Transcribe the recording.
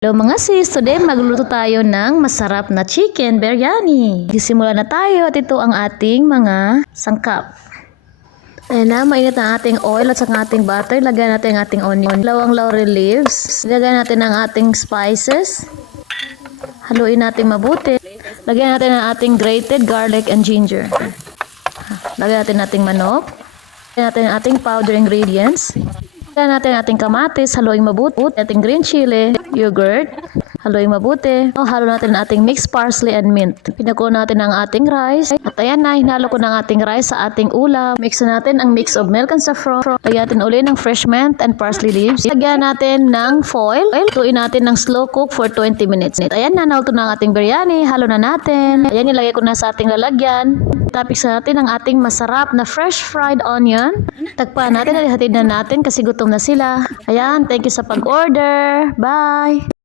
Hello mga sis, today magluluto tayo ng masarap na chicken biryani. Gisimula na tayo at ito ang ating mga sangkap. Ayan na, mainit ang ating oil at saka ating butter. Lagyan natin ang ating onion, dalawang laurel leaves. Lagyan natin ang ating spices. Haluin natin mabuti. Lagyan natin ang ating grated garlic and ginger. Lagyan natin ang ating manok. Lagyan natin ang ating powder ingredients. Lagyan natin ang ating kamatis, haluin mabuti, ating green chili, yogurt, haluin mabuti. Halo natin ang ating mixed parsley and mint. Pinakulo natin ang ating rice. At ayan na, hinalo ko ng ating rice sa ating ulam. Mix natin ang mix of milk and saffron. Lagyan natin uli ng fresh mint and parsley leaves. Lagyan natin ng foil. Lutuin natin ng slow cook for 20 minutes. Ayan na, naluto na ang ating biryani. Halo na natin. Ayan, nilagay ko na sa ating lalagyan. Tapos natin ang ating masarap na fresh fried onion. Tagpahan natin at ihatid na natin kasi gutom na sila. Ayan, thank you sa pag-order. Bye!